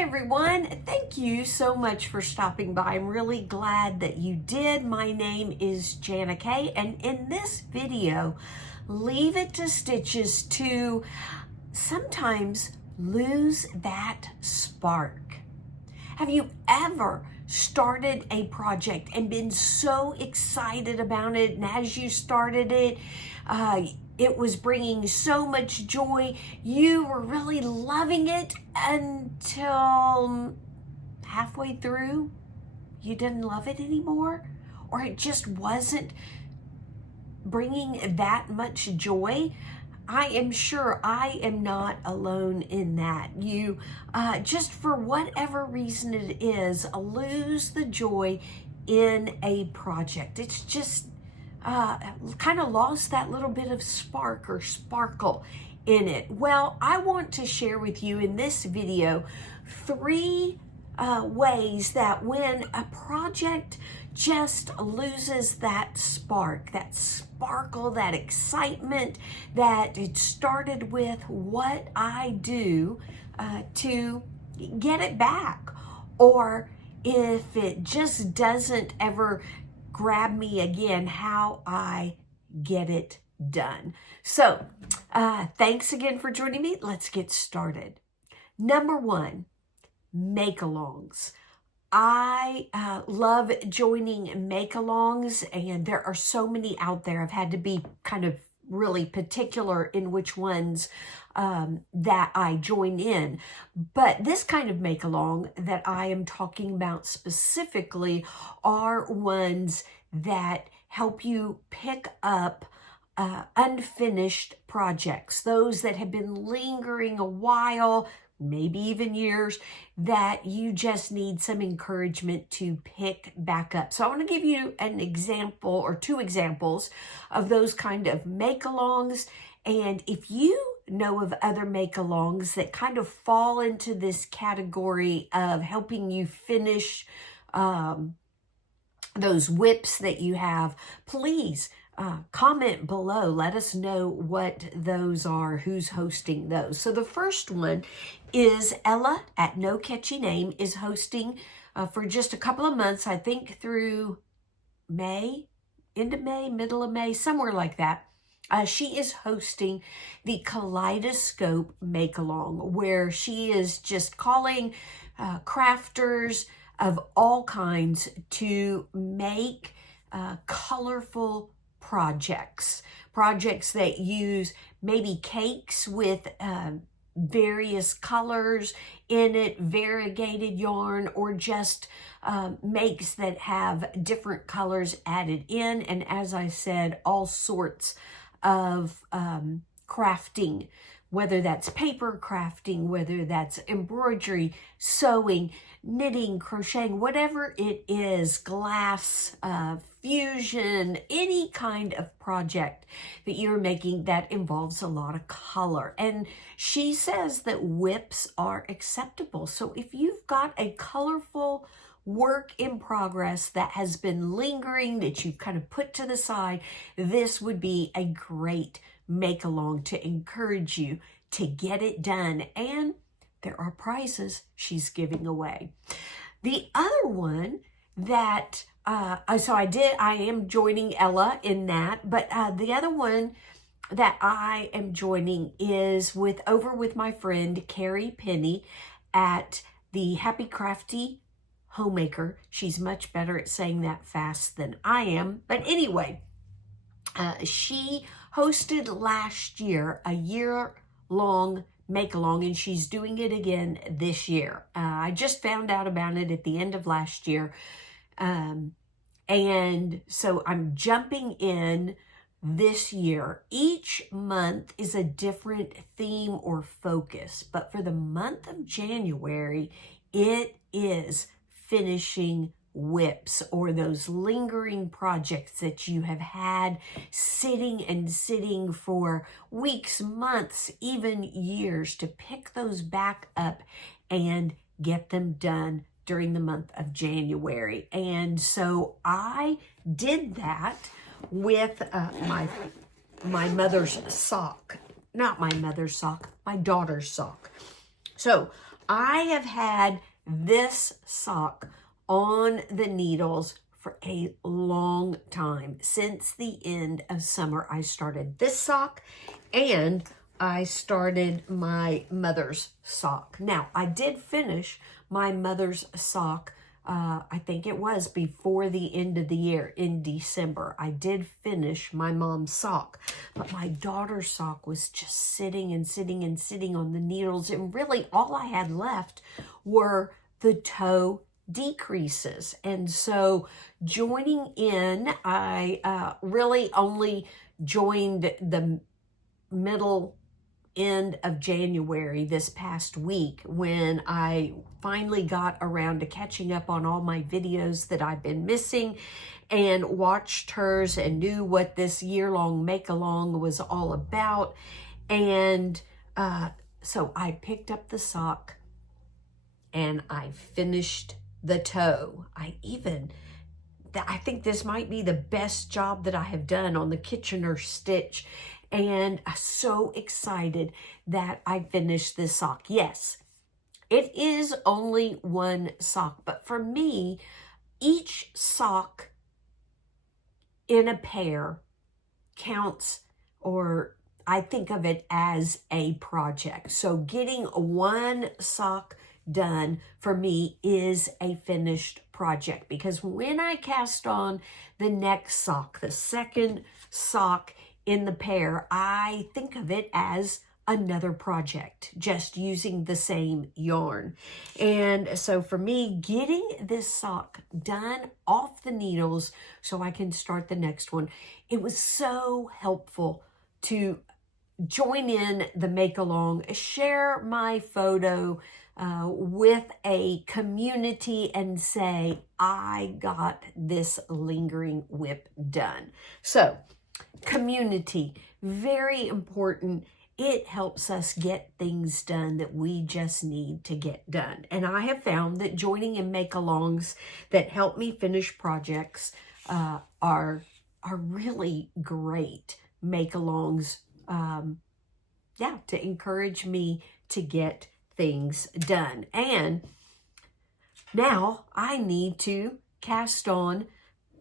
Hi everyone, thank you so much for stopping by. I'm really glad that you did. My name is Jana Kay, and in this video, leave it to stitches to sometimes lose that spark. Have you ever started a project and been so excited about it, and as you started it, it was bringing so much joy, you were really loving it until halfway through you didn't love it anymore, or it just wasn't bringing that much joy? I am sure I am not alone in that. You, just for whatever reason it is, lose the joy in a project. It's just kind of lost that little bit of spark or sparkle in it. Well, I want to share with you in this video 3 ways that when a project just loses that spark, that sparkle, that excitement that it started with, what I do to get it back, or if it just doesn't ever grab me again, how I get it done. So thanks again for joining me. Let's get started. Number 1, make-alongs. I love joining make-alongs, and there are so many out there. I've had to be kind of really particular in which ones that I join in. But this kind of make-along that I am talking about specifically are ones that help you pick up unfinished projects, those that have been lingering a while, maybe even years, that you just need some encouragement to pick back up. So I want to give you an example or 2 examples of those kind of make-alongs. And if you know of other make-alongs that kind of fall into this category of helping you finish those whips that you have, please comment below. Let us know what those are, who's hosting those. So the first one is Ella at No Catchy Name is hosting for just a couple of months, I think through May, end of May, middle of May, somewhere like that. She is hosting the Kaleidoscope Make-Along, where she is just calling crafters of all kinds to make colorful projects that use maybe cakes with various colors in it, variegated yarn, or just makes that have different colors added in. And as I said, all sorts of crafting, whether that's paper crafting, whether that's embroidery, sewing, knitting, crocheting, whatever it is, glass, fusion, any kind of project that you're making that involves a lot of color. And she says that whips are acceptable. So if you've got a colorful work in progress that has been lingering, that you've kind of put to the side, this would be a great make-along to encourage you to get it done. And there are prizes she's giving away. The other one that I am joining Ella in that, but the other one that I am joining is over with my friend Carrie Penny at the Happy Crafty Homemaker. She's much better at saying that fast than I am. But anyway, she hosted last year a year-long make-along, and she's doing it again this year. I just found out about it at the end of last year. And so I'm jumping in this year. Each month is a different theme or focus, but for the month of January, it is finishing whips, or those lingering projects that you have had sitting for weeks, months, even years, to pick those back up and get them done during the month of January. And so I did that with my mother's sock, not my mother's sock, my daughter's sock. So I have had this sock on the needles for a long time. Since the end of summer, I started this sock and I started my mother's sock. Now, I did finish my mother's sock, I think it was before the end of the year in December. I did finish my mom's sock, but my daughter's sock was just sitting and sitting and sitting on the needles. And really all I had left were the toe decreases. And so joining in, I really only joined the middle end of January this past week when I finally got around to catching up on all my videos that I've been missing and watched hers and knew what this year-long make-along was all about. And so I picked up the sock and I finished the toe. I think this might be the best job that I have done on the Kitchener stitch. And I'm so excited that I finished this sock. Yes, it is only one sock, but for me, each sock in a pair counts, or I think of it as a project. So getting one sock done for me is a finished project, because when I cast on the next sock, the second sock in the pair, I think of it as another project, just using the same yarn. And so for me, getting this sock done off the needles so I can start the next one, it was so helpful to join in the make-along, share my photo with a community and say, I got this lingering whip done. So community, very important. It helps us get things done that we just need to get done. And I have found that joining in make-alongs that help me finish projects are really great make-alongs, to encourage me to get things done. And now I need to cast on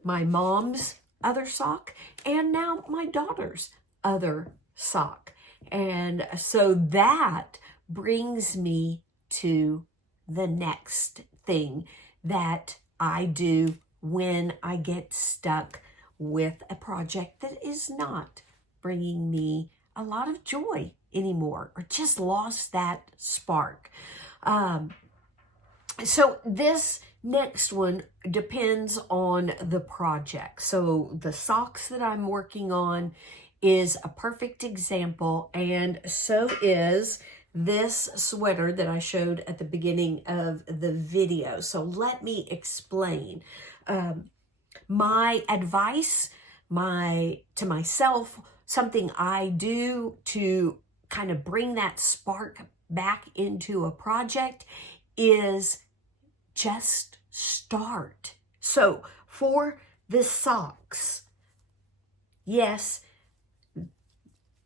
my mom's other sock and now my daughter's other sock. And so that brings me to the next thing that I do when I get stuck with a project that is not bringing me a lot of joy anymore, or just lost that spark. So this next one depends on the project. So the socks that I'm working on is a perfect example, and so is this sweater that I showed at the beginning of the video. So let me explain. My advice to myself, something I do to kind of bring that spark back into a project, is just start. So for the socks, yes,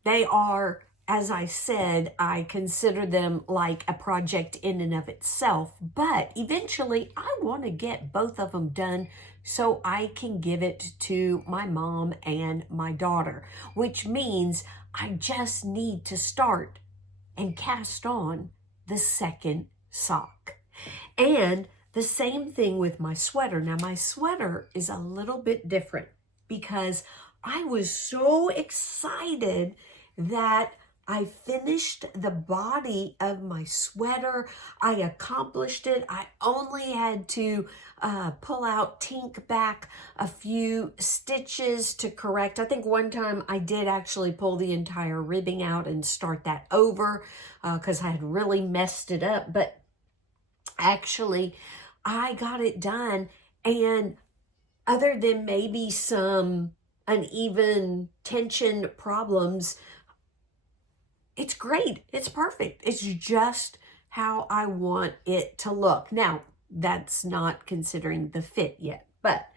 they are, as I said, I consider them like a project in and of itself, but eventually I want to get both of them done so I can give it to my mom and my daughter, which means I just need to start and cast on the second sock. And the same thing with my sweater. Now, my sweater is a little bit different because I was so excited that I finished the body of my sweater. I accomplished it. I only had to pull out, tink back a few stitches to correct. I think one time I did actually pull the entire ribbing out and start that over because I had really messed it up. But actually, I got it done. And other than maybe some uneven tension problems, it's great. It's perfect. It's just how I want it to look. Now, that's not considering the fit yet, but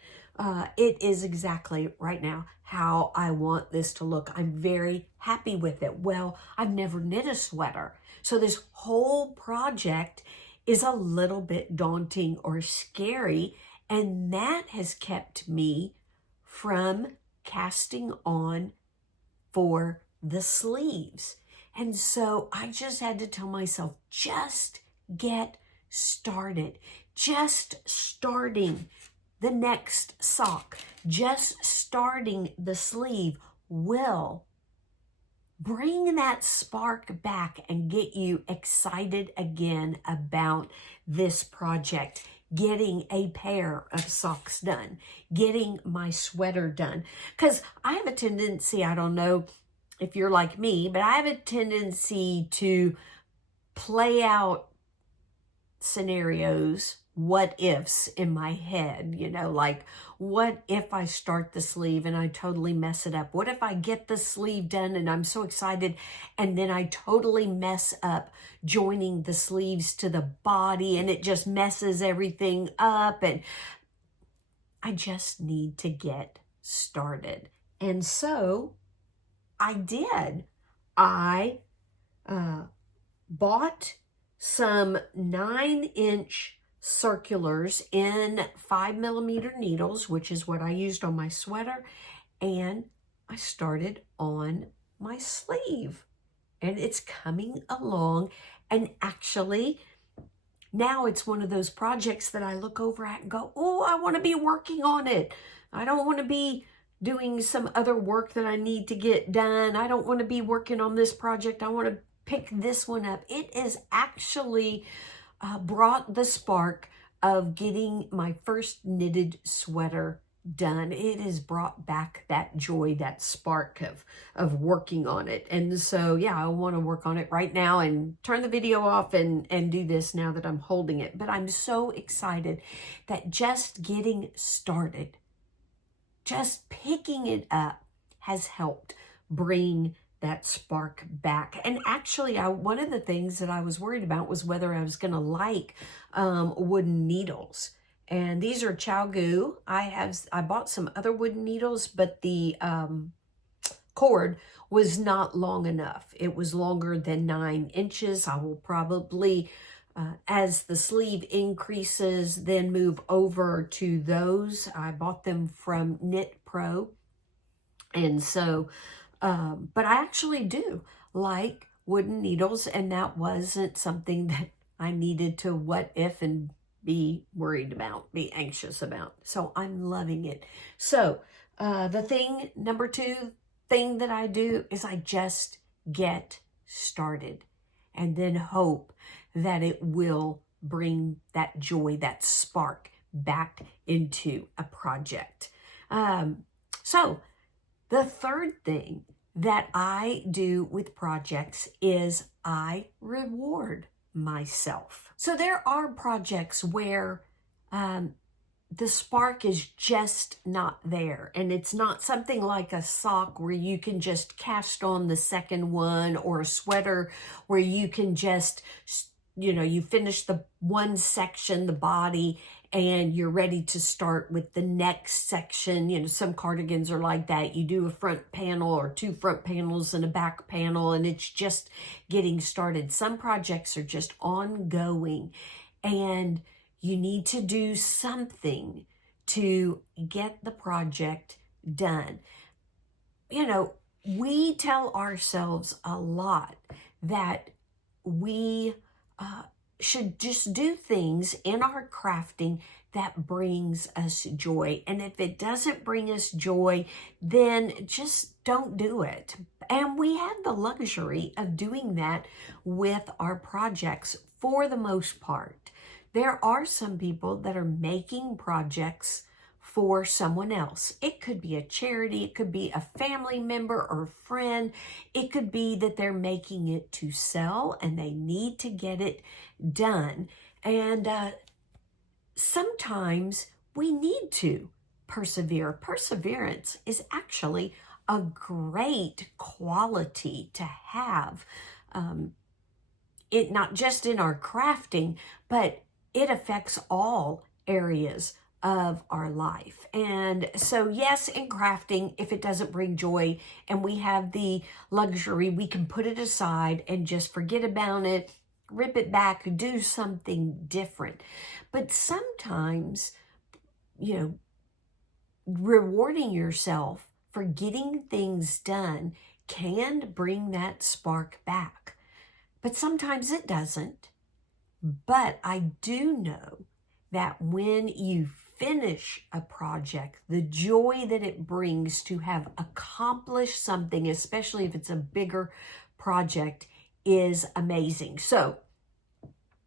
it is exactly right now how I want this to look. I'm very happy with it. Well, I've never knit a sweater, so this whole project is a little bit daunting or scary, and that has kept me from casting on for the sleeves. And so I just had to tell myself, just get started. Just starting the next sock, just starting the sleeve will bring that spark back and get you excited again about this project. Getting a pair of socks done, getting my sweater done. Because I have a tendency, I don't know if you're like me, but I have a tendency to play out scenarios, what ifs in my head, you know, like what if I start the sleeve and I totally mess it up? What if I get the sleeve done and I'm so excited and then I totally mess up joining the sleeves to the body and it just messes everything up? And I just need to get started. And so I did. I bought some 9-inch circulars in 5mm needles, which is what I used on my sweater, and I started on my sleeve, and it's coming along. And actually now it's one of those projects that I look over at and go, oh, I want to be working on it. I don't want to be doing some other work that I need to get done. I don't want to be working on this project. I want to pick this one up. It is actually brought the spark of getting my first knitted sweater done. It has brought back that joy, that spark of working on it. And so, yeah, I want to work on it right now and turn the video off and do this now that I'm holding it. But I'm so excited that just getting started, just picking it up has helped bring that spark back. And actually, one of the things that I was worried about was whether I was going to like wooden needles. And these are ChiaoGoo. I bought some other wooden needles, but the cord was not long enough. It was longer than 9 inches. I will probably, as the sleeve increases, then move over to those. I bought them from Knit Pro. And so, but I actually do like wooden needles, and that wasn't something that I needed to what if and be worried about, be anxious about. So I'm loving it. So the number 2 thing that I do is I just get started and then hope that it will bring that joy, that spark back into a project. So the third thing that I do with projects is I reward myself. So there are projects where the spark is just not there, and it's not something like a sock where you can just cast on the second one, or a sweater where you can just, you know, you finish the one section, the body, and you're ready to start with the next section. You know, some cardigans are like that. You do a front panel or 2 front panels and a back panel, and it's just getting started. Some projects are just ongoing, and you need to do something to get the project done. You know, we tell ourselves a lot that we should just do things in our crafting that brings us joy. And if it doesn't bring us joy, then just don't do it. And we have the luxury of doing that with our projects for the most part. There are some people that are making projects for someone else. It could be a charity, it could be a family member or a friend. It could be that they're making it to sell and they need to get it done. And sometimes we need to persevere. Perseverance is actually a great quality to have. It not just in our crafting, but it affects all areas of our life. And so, yes, in crafting, if it doesn't bring joy and we have the luxury, we can put it aside and just forget about it, rip it back, do something different. But sometimes, rewarding yourself for getting things done can bring that spark back. But sometimes it doesn't. But I do know that when you finish a project, the joy that it brings to have accomplished something, especially if it's a bigger project, is amazing. So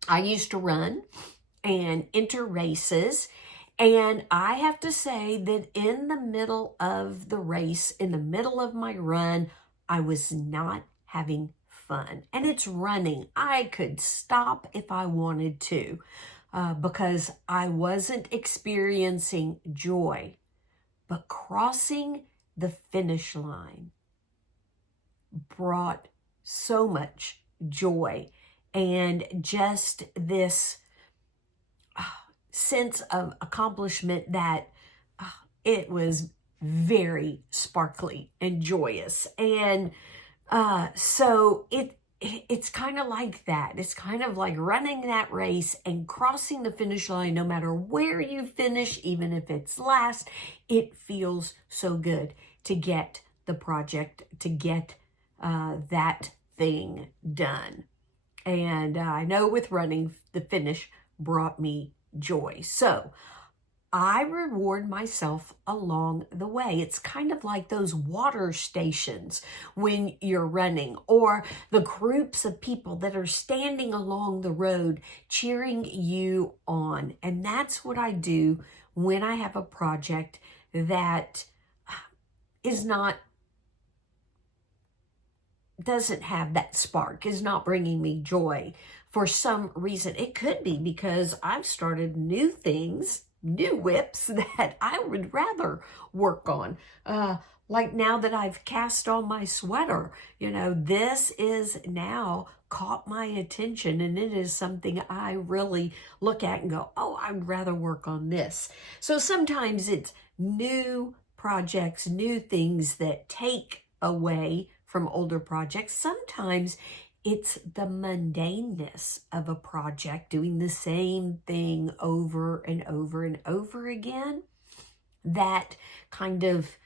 I used to run and enter races, and I have to say that in the middle of the race, in the middle of my run, I was not having fun. And it's running. I could stop if I wanted to because I wasn't experiencing joy. But crossing the finish line brought so much joy and just this sense of accomplishment that it was very sparkly and joyous. And so it's kind of like that. It's kind of like running that race and crossing the finish line. No matter where you finish, even if it's last, it feels so good to get the project, to get that thing done. And I know with running, the finish brought me joy. So I reward myself along the way. It's kind of like those water stations when you're running, or the groups of people that are standing along the road cheering you on. And that's what I do when I have a project that doesn't have that spark, is not bringing me joy for some reason. It could be because I've started new things, new whips that I would rather work on. Like now that I've cast on my sweater, this is now caught my attention, and it is something I really look at and go, oh, I'd rather work on this. So sometimes it's new projects, new things that take away from older projects. Sometimes it's the mundaneness of a project, doing the same thing over and over and over again, that kind of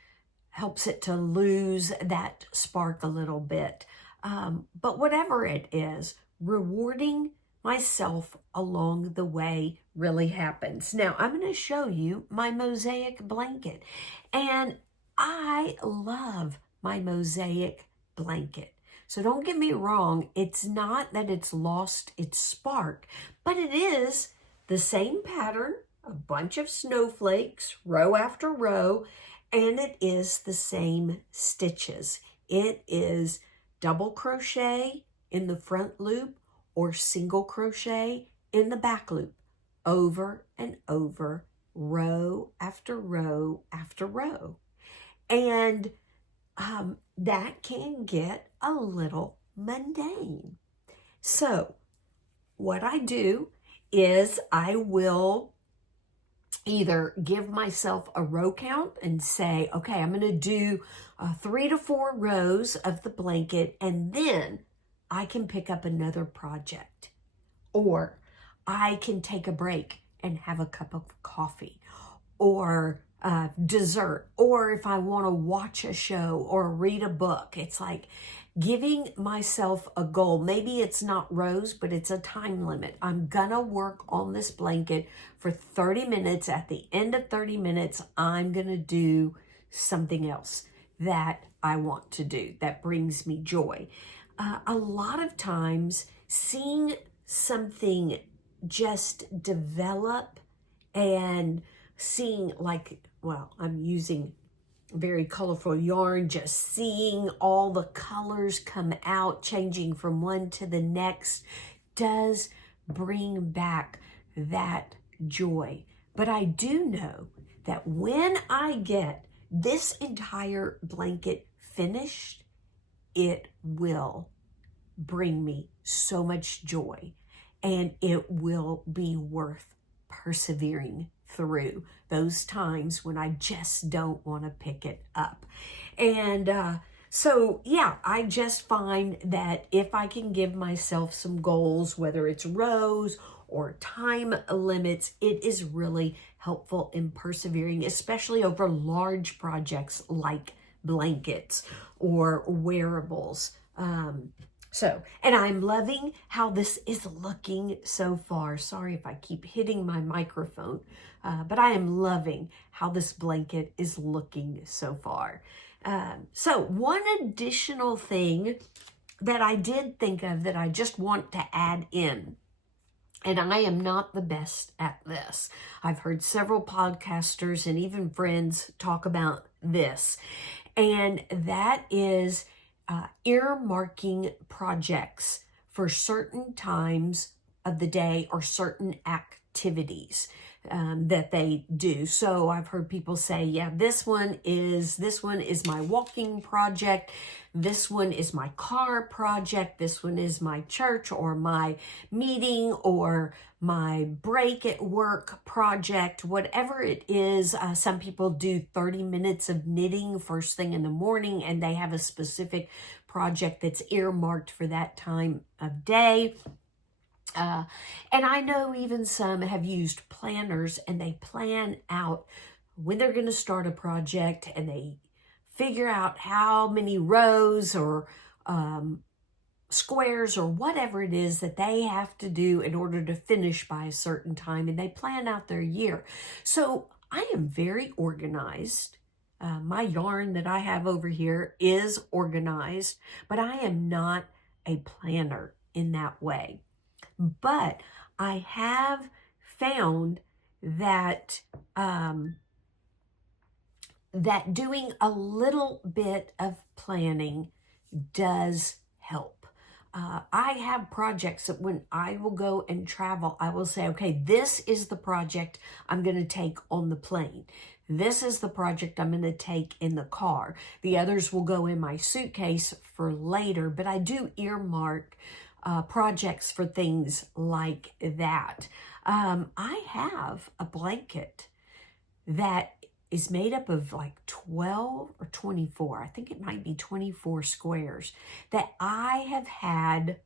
helps it to lose that spark a little bit. But whatever it is, rewarding myself along the way really happens. Now, I'm going to show you my mosaic blanket. And I love my mosaic blanket. So don't get me wrong, it's not that it's lost its spark, but it is the same pattern, a bunch of snowflakes, row after row, and it is the same stitches. It is double crochet in the front loop or single crochet in the back loop, over and over, row after row after row. And that can get a little mundane. So what I do is I will either give myself a row count and say, okay, I'm going to do 3 to 4 rows of the blanket, and then I can pick up another project. Or I can take a break and have a cup of coffee, or dessert, or if I want to watch a show or read a book. It's like giving myself a goal. Maybe it's not rows, but it's a time limit. I'm gonna work on this blanket for 30 minutes. At the end of 30 minutes, I'm gonna do something else that I want to do that brings me joy. A lot of times, seeing something just develop and seeing, like, well, I'm using very colorful yarn, just seeing all the colors come out, changing from one to the next, does bring back that joy. But I do know that when I get this entire blanket finished, it will bring me so much joy, and it will be worth persevering through those times when I just don't want to pick it up. And so, yeah, I just find that if I can give myself some goals, whether it's rows or time limits, it is really helpful in persevering, especially over large projects like blankets or wearables. And I'm loving how this is looking so far. Sorry if I keep hitting my microphone, but I am loving how this blanket is looking so far. So one additional thing that I did think of that I just want to add in, and I am not the best at this. I've heard several podcasters and even friends talk about this, and that is earmarking projects for certain times of the day or certain activities that they do. So I've heard people say, yeah, this one is my walking project. This one is my car project. This one is my church or my meeting or my break at work project, whatever it is. Some people do 30 minutes of knitting first thing in the morning, and they have a specific project that's earmarked for that time of day. And I know even some have used planners, and they plan out when they're going to start a project, and they figure out how many rows or squares or whatever it is that they have to do in order to finish by a certain time, and they plan out their year. So I am very organized. My yarn that I have over here is organized, but I am not a planner in that way. But I have found that that doing a little bit of planning does help. I have projects that when I will go and travel, I will say, okay, this is the project I'm going to take on the plane. This is the project I'm going to take in the car. The others will go in my suitcase for later, but I do earmark projects for things like that. I have a blanket that is made up of like 12 or 24, I think it might be 24 squares that I have had,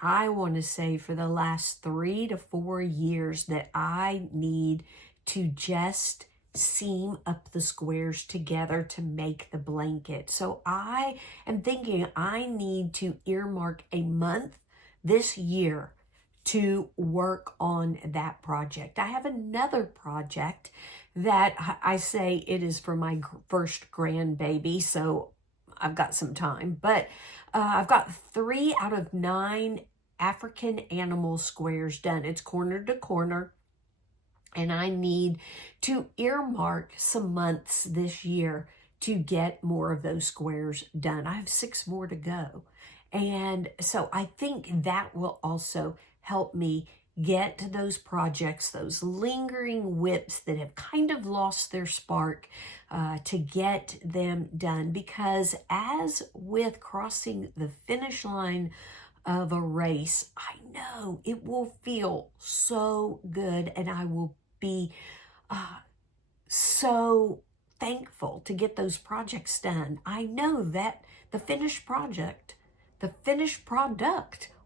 I want to say for the last 3 to 4 years, that I need to just seam up the squares together to make the blanket. So I am thinking I need to earmark a month this year to work on that project. I have another project that I say it is for my first grandbaby, so I've got some time, but I've got 3 out of 9 African animal squares done. It's corner to corner, and I need to earmark some months this year to get more of those squares done. I have 6 more to go. And so I think that will also help me get to those projects, those lingering whips that have kind of lost their spark, to get them done. Because as with crossing the finish line of a race, I know it will feel so good, and I will be so thankful to get those projects done. I know that the finished product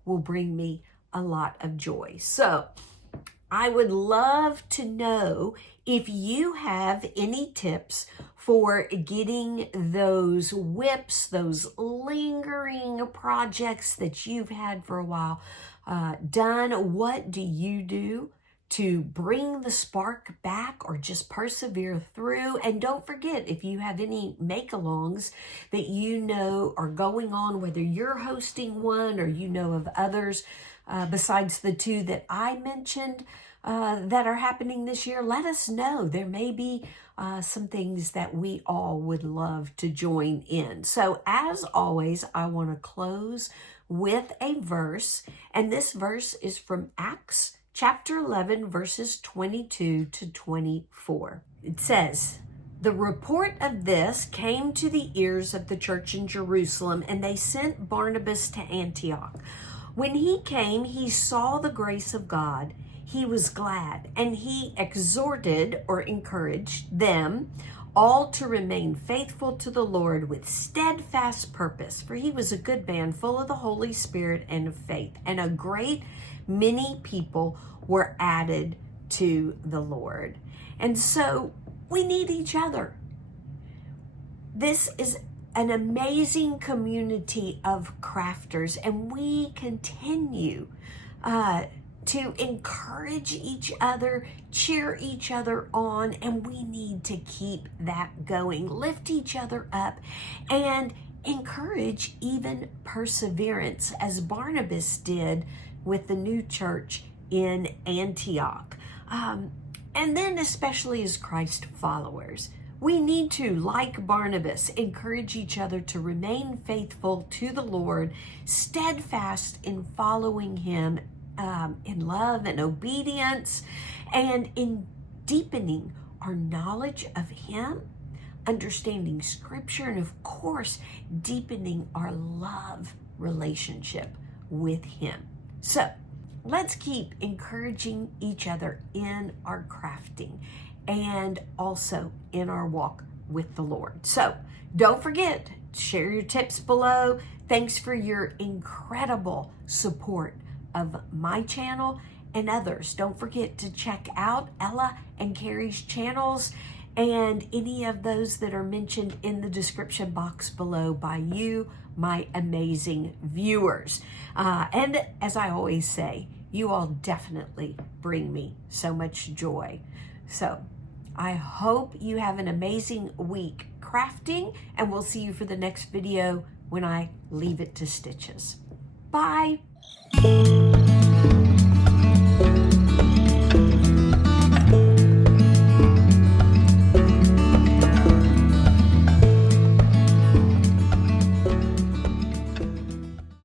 will bring me a lot of joy. So I would love to know if you have any tips for getting those whips, those lingering projects that you've had for a while done. What do you do to bring the spark back, or just persevere through? And don't forget, if you have any make-alongs that you know are going on, whether you're hosting one or you know of others besides the 2 that I mentioned that are happening this year, let us know. There may be some things that we all would love to join in. So as always, I want to close with a verse, and this verse is from Acts chapter 11, verses 22 to 24. It says, "The report of this came to the ears of the church in Jerusalem, and they sent Barnabas to Antioch. When he came, he saw the grace of God. he was glad, and he exhorted or encouraged them all to remain faithful to the Lord with steadfast purpose, for he was a good man, full of the Holy Spirit and of faith. And a great many people were added to the Lord. And so we need each other. This is an amazing community of crafters, and we continue to encourage each other, cheer each other on, and we need to keep that going. Lift each other up and encourage even perseverance, as Barnabas did with the new church in Antioch. And then especially as Christ followers, we need to, like Barnabas, encourage each other to remain faithful to the Lord, steadfast in following him in love and obedience, and in deepening our knowledge of him, understanding scripture, and of course, deepening our love relationship with him. So let's keep encouraging each other in our crafting and also in our walk with the Lord. So don't forget, share your tips below. Thanks for your incredible support of my channel and others. Don't forget to check out Ella and Carrie's channels and any of those that are mentioned in the description box below by you, my amazing viewers. And as I always say, you all definitely bring me so much joy. So I hope you have an amazing week crafting, and we'll see you for the next video when I leave it to stitches. Bye.